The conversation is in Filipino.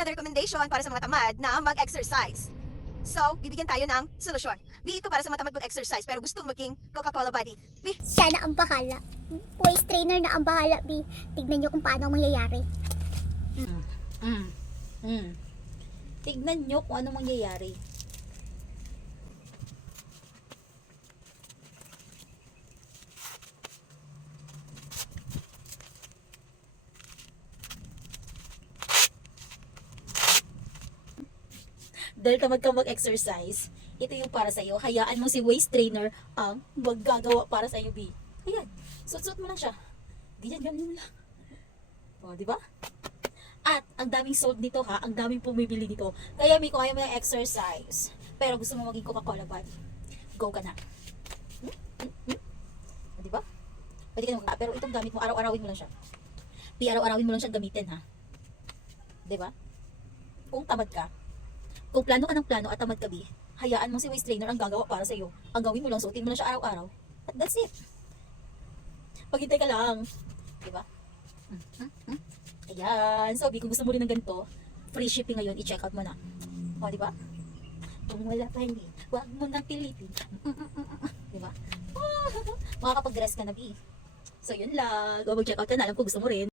another recommendation para sa mga tamad na mag-exercise. So, bibigyan tayo ng solusyon. Di ito para sa mga tamad mag-exercise pero gusto maging Coca-Cola body. Bi, Siya na ang bahala. Waist trainer na ang bahala, B. Tignan nyo kung paano ang mangyayari. Tignan nyo kung ano mangyayari. Dahil tamad ka mag-exercise, ito yung para sa'yo. Hayaan mo si waist trainer ang maggagawa para sa'yo, B. Ayan. Suot-suot mo lang siya. Di yan, ganun mo lang. O, di ba? At, ang daming sold nito ha. Ang daming pumibili nito. Kaya, kung ayaw mo ng exercise, pero gusto mo maging Coca-Cola body, go ka na. O, di ba? Pwede ka naman, pero itong gamit mo, araw-arawin mo lang siya. B, araw-arawin mo lang siya gamitin ha. Di ba? Kung tamad ka, kung plano ka ng plano at tamad ka, B, hayaan mo si waist trainer ang gagawa para sa iyo. Ang gawin mo lang, suotin mo lang siya araw-araw. At that's it. Paghintay ka lang. Diba? Ayan. So, B, kung gusto mo rin ng ganito, free shipping ngayon, i-check out mo na. O, diba? Kung wala pa hindi, huwag mo nang pilitin. Diba? Makakapag-dress ka na, B. So, yun lang. O, mag-check out ka na. Alam ko gusto mo rin.